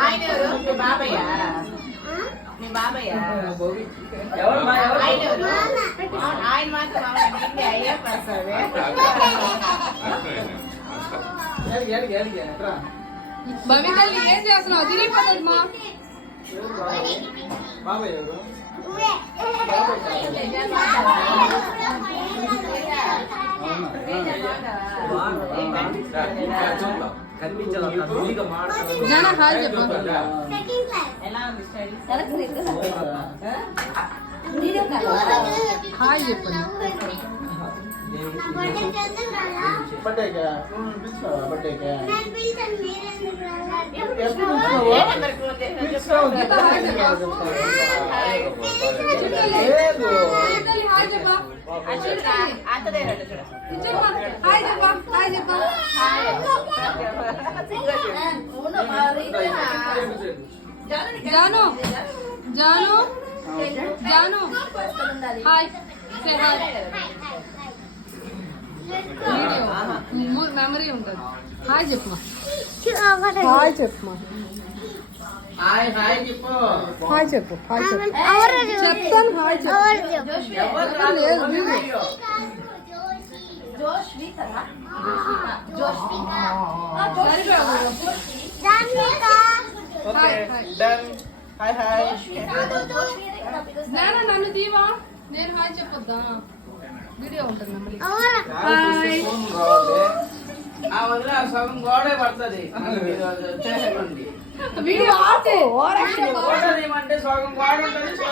ఆయన ఎవరు? మీ బాబయ్య? మీ బాబయ్య ఆయన మాత్రం అయ్యప్ప భవితల్లి ఏం చేస్తున్నావు? తిరిగిపోతుంది మా బాబాయ్ ఎవరు? జన హాయ్ చెప్పు. హాయ్ చెప్పు. Janu Janu Janu hi say hi. Video memory ఉంటుంది. హాయ్ చెప్పమా. హాయ్ చెప్పమా. హాయ్ హాయ్ చెప్పు. హాయ్ చెప్పు. హాయ్ చెప్పు. చెప్తాను. హాయ్ చెప్పు. లేదు వీడియో. Hi hi. నన్ను దీవా నేను హాయ్ చెప్పొద్దా? వీడియో ఉంటుంది మళ్ళీ. ఆ వదిన సగం గోడే పడుతుంది. వీడియో ఆపు. సగం గోడ ఉంటుంది.